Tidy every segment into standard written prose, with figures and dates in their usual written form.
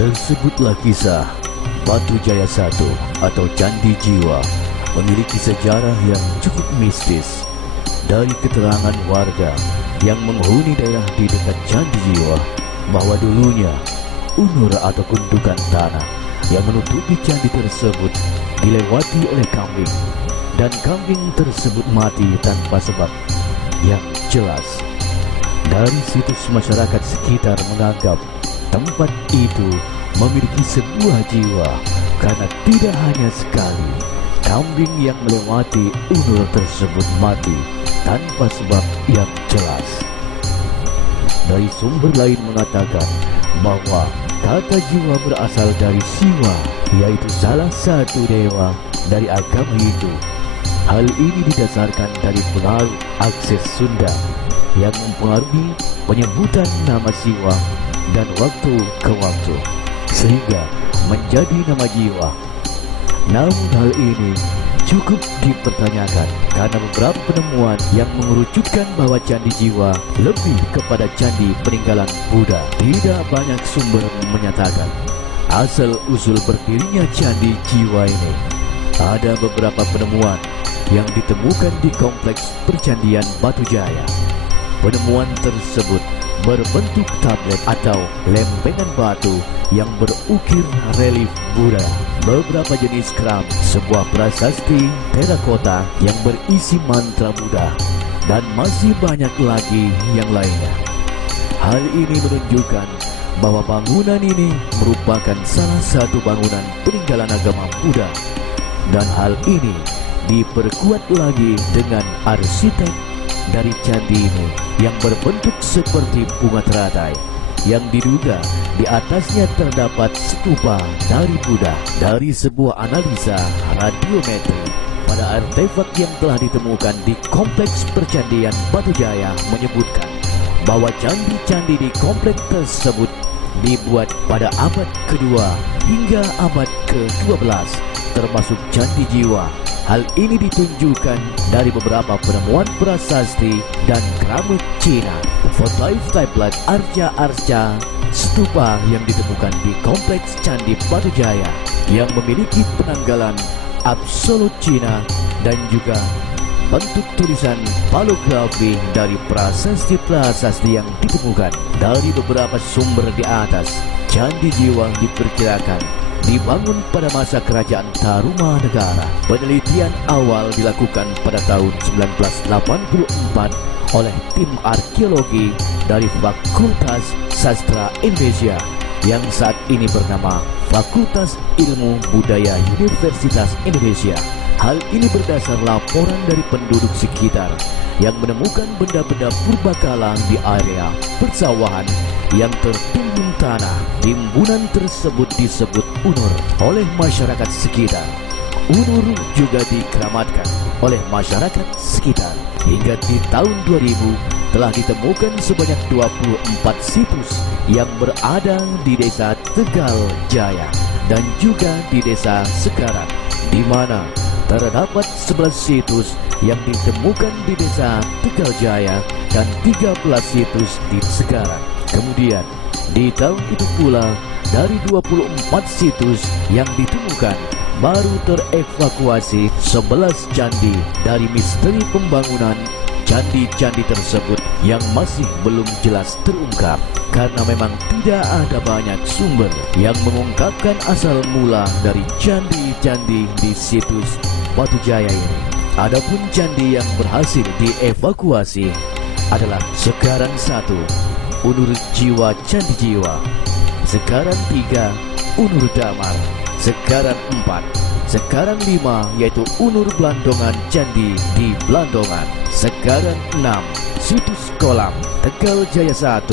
Tersebutlah kisah Batu Jaya 1 atau Candi Jiwa memiliki sejarah yang cukup mistis. Dari keterangan warga yang menghuni daerah di dekat Candi Jiwa, bahwa dulunya unur atau gundukan tanah yang menutupi candi tersebut dilewati oleh kambing, dan kambing tersebut mati tanpa sebab yang jelas. Dari situs masyarakat sekitar menganggap tempat itu memiliki sebuah jiwa, karena tidak hanya sekali kambing yang melewati unur tersebut mati tanpa sebab yang jelas. Dari sumber lain mengatakan bahwa kata jiwa berasal dari Siwa, yaitu salah satu dewa dari agama Hindu. Hal ini didasarkan dari pengaruh akses Sunda yang mempengaruhi penyebutan nama Siwa dan waktu ke waktu, sehingga menjadi nama jiwa. Namun hal ini cukup dipertanyakan karena beberapa penemuan yang mengerucutkan bahwa Candi Jiwa lebih kepada candi peninggalan Buddha. Tidak banyak sumber menyatakan asal-usul berdirinya Candi Jiwa ini. Ada beberapa penemuan yang ditemukan di kompleks percandian Batu Jaya. Penemuan tersebut berbentuk tablet atau lempengan batu yang berukir relief Buddha, beberapa jenis keram, sebuah prasasti terakota yang berisi mantra Buddha, dan masih banyak lagi yang lainnya. Hal ini menunjukkan bahwa bangunan ini merupakan salah satu bangunan peninggalan agama Buddha, dan hal ini diperkuat lagi dengan arsitek dari candi ini yang berbentuk seperti bunga teratai, yang diduga di atasnya terdapat stupa dari Buddha. Dari sebuah analisa radiometri pada artefak yang telah ditemukan di kompleks percandian Batu Jaya menyebutkan bahwa candi-candi di kompleks tersebut dibuat pada abad kedua hingga abad ke-12, termasuk Candi Jiwa. Hal ini ditunjukkan dari beberapa penemuan prasasti dan keramik Cina, foto tablet arca-arca stupa yang ditemukan di kompleks Candi Batu Jaya yang memiliki penanggalan absolut Cina, dan juga bentuk tulisan palografi dari prasasti-prasasti yang ditemukan. Dari beberapa sumber di atas, Candi Jiwa diperkirakan dibangun pada masa kerajaan Tarumanegara. Penelitian awal dilakukan pada tahun 1984 oleh tim arkeologi dari Fakultas Sastra Indonesia yang saat ini bernama Fakultas Ilmu Budaya Universitas Indonesia. Hal ini berdasar laporan dari penduduk sekitar yang menemukan benda-benda purbakala di area persawahan yang tertimbun tanah. Timbunan tersebut disebut unur oleh masyarakat sekitar. Unur juga dikeramatkan oleh masyarakat sekitar. Hingga di tahun 2000 telah ditemukan sebanyak 24 situs yang berada di desa Tegal Jaya dan juga di desa Sekarang, di mana terdapat 11 situs yang ditemukan di desa Tegal Jaya dan 13 situs di Sekarang. Kemudian di tahun itu pula, dari 24 situs yang ditemukan, baru terevakuasi 11 candi dari misteri pembangunan candi-candi tersebut yang masih belum jelas terungkap, karena memang tidak ada banyak sumber yang mengungkapkan asal mula dari candi-candi di situs Batu Jaya ini. Adapun candi yang berhasil dievakuasi adalah Sekarang 1, Unur Jiwa Candi Jiwa; Sekarang 3, Unur Damar; Sekarang 4, Sekarang 5, yaitu Unur Blandongan Candi di Blandongan; Sekarang 6, Situs Kolam Tegal Jaya 1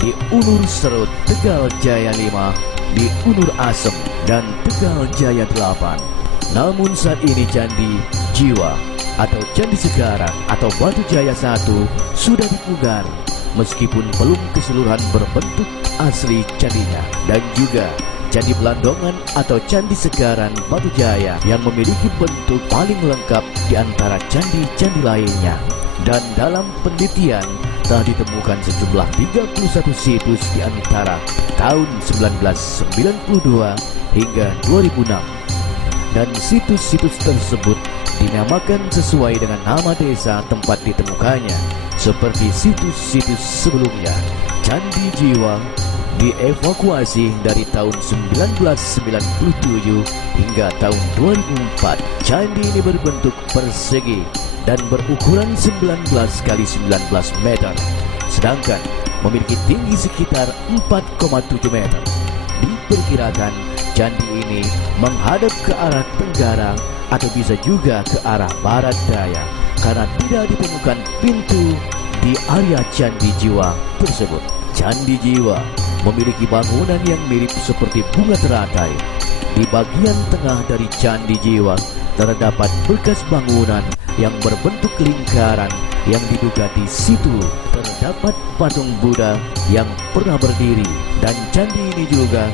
di Unur Serut Tegal Jaya 5 di Unur Asem dan Tegal Jaya 8. Namun saat ini Candi Jiwa atau Candi Sekarang atau Batu Jaya 1 sudah dipugar, meskipun belum keseluruhan berbentuk asli candinya. Dan juga Candi Blandongan atau Candi Sekarang Batu Jaya yang memiliki bentuk paling lengkap di antara candi-candi lainnya. Dan dalam penelitian telah ditemukan ditemukan sejumlah 31 situs di antara tahun 1992 hingga 2006. Dan situs-situs tersebut dinamakan sesuai dengan nama desa tempat ditemukannya, seperti situs-situs sebelumnya. Candi Jiwa dievakuasi dari tahun 1997 hingga tahun 2004. Candi ini berbentuk persegi dan berukuran 19 kali 19 meter, sedangkan memiliki tinggi sekitar 4,7 meter. Diperkirakan candi ini menghadap ke arah tenggara atau bisa juga ke arah barat daya, karena tidak ditemukan pintu di area Candi Jiwa tersebut. Candi Jiwa memiliki bangunan yang mirip seperti bunga teratai. Di bagian tengah dari Candi Jiwa terdapat bekas bangunan yang berbentuk lingkaran yang diduga di situ terdapat patung Buddha yang pernah berdiri, dan candi ini juga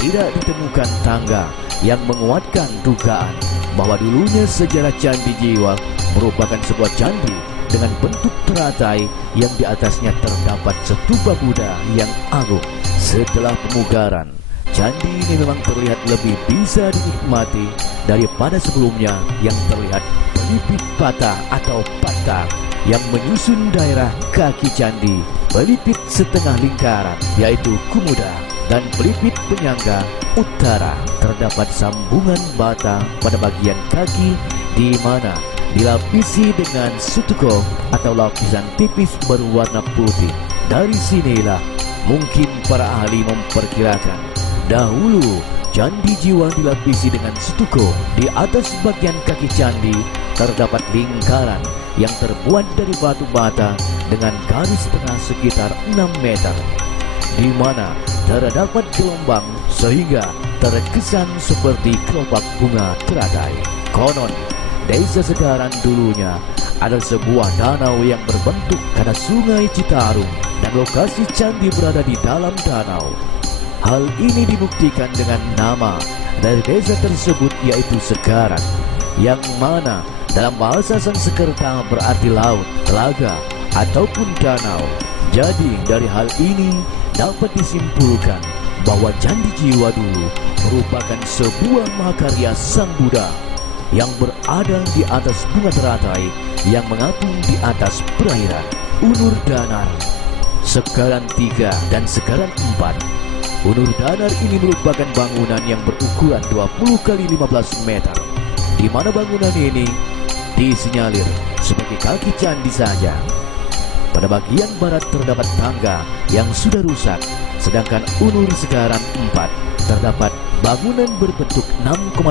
tidak ditemukan tangga yang menguatkan dugaan bahwa dulunya sejarah Candi Jiwa merupakan sebuah candi dengan bentuk teratai yang di atasnya terdapat stupa Buddha yang agung. Setelah pemugaran, candi ini memang terlihat lebih bisa dinikmati daripada sebelumnya yang terlihat pelipit patah atau patah yang menyusun daerah kaki candi, pelipit setengah lingkaran yaitu Kumuda, dan pelipit penyangga utara. Terdapat sambungan bata pada bagian kaki di mana dilapisi dengan sutuko atau lapisan tipis berwarna putih. Dari sinilah mungkin para ahli memperkirakan dahulu Candi Jiwa dilapisi dengan sutuko. Di atas bagian kaki candi terdapat lingkaran yang terbuat dari batu bata dengan garis tengah sekitar 6 meter, di mana terdapat gelombang sehingga terkesan seperti kelopak bunga teratai. Konon desa Segaran dulunya adalah sebuah danau yang berbentuk karena Sungai Citarum, dan lokasi candi berada di dalam danau. Hal ini dibuktikan dengan nama dari desa tersebut yaitu Segaran, yang mana dalam bahasa Sanskerta berarti laut, telaga, ataupun danau. Jadi dari hal ini dapat disimpulkan bahwa Candi Jiwa dulu merupakan sebuah mahakarya Sang Buddha yang berada di atas bunga teratai yang mengapung di atas perairan. Unur Danar, Segaran 3 dan Segaran 4. Unur Danar ini merupakan bangunan yang berukuran 20 kali 15 meter, di mana bangunan ini disinyalir sebagai kaki candi saja. Pada bagian barat terdapat tangga yang sudah rusak, sedangkan Unur Segaran 4 terdapat bangunan berbentuk 6,5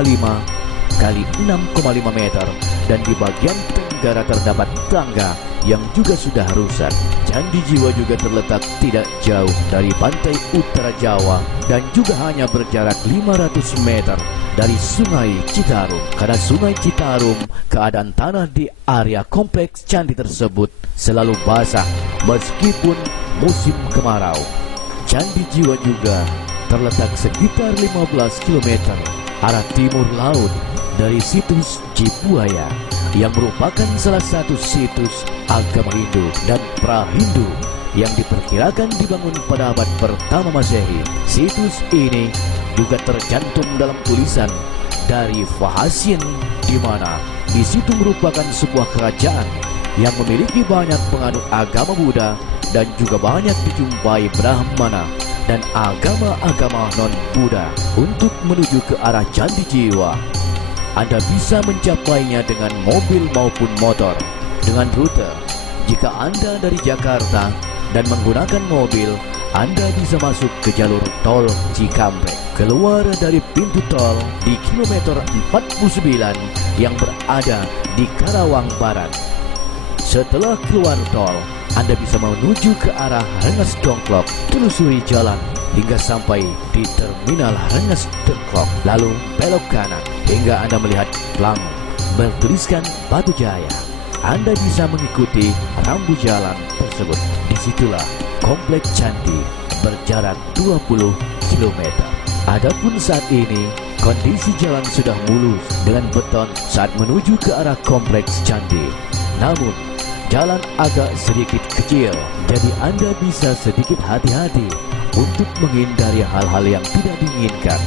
kali 6,5 meter, dan di bagian tenggara terdapat tangga yang juga sudah rusak. Candi Jiwa juga terletak tidak jauh dari pantai utara Jawa dan juga hanya berjarak 500 meter dari Sungai Citarum. Karena Sungai Citarum, keadaan tanah di area kompleks candi tersebut selalu basah meskipun musim kemarau. Candi Jiwa juga terletak sekitar 15 km arah timur laut dari situs Cibuaya, yang merupakan salah satu situs agama Hindu dan pra-Hindu yang diperkirakan dibangun pada abad pertama Masehi. Situs ini juga tercantum dalam tulisan dari Vahasien, di mana di situ merupakan sebuah kerajaan yang memiliki banyak penganut agama Buddha dan juga banyak dijumpai Brahmana dan agama-agama non-Buddha. Untuk menuju ke arah Candi Jiwa, Anda bisa mencapainya dengan mobil maupun motor. Dengan rute, jika Anda dari Jakarta dan menggunakan mobil, Anda bisa masuk ke jalur tol Cikampek, keluar dari pintu tol di kilometer 49 yang berada di Karawang Barat. Setelah keluar tol, Anda bisa menuju ke arah Rengas Dongklok, telusuri jalan hingga sampai di terminal Rengas Dongklok, lalu belok kanan hingga Anda melihat plang bertuliskan Batu Jaya. Anda bisa mengikuti rambu jalan tersebut. Disitulah kompleks candi berjarak 20 km. Adapun saat ini kondisi jalan sudah mulus dengan beton saat menuju ke arah kompleks candi. Namun Jalan agak sedikit kecil, jadi Anda bisa sedikit hati-hati untuk menghindari hal-hal yang tidak diinginkan,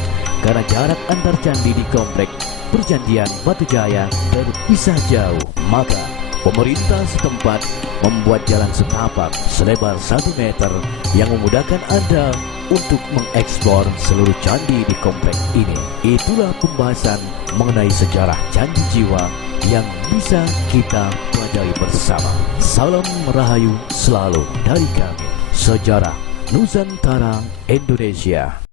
karena jarak antar candi di komplek Perjanjian Batu Jaya terpisah jauh. Maka pemerintah setempat membuat jalan setapak selebar 1 meter yang memudahkan Anda untuk mengeksplor seluruh candi di komplek ini. Itulah pembahasan mengenai sejarah Candi Jiwa yang bisa kita pelajari bersama. Salam Rahayu selalu dari kami, Sejarah Nusantara Indonesia.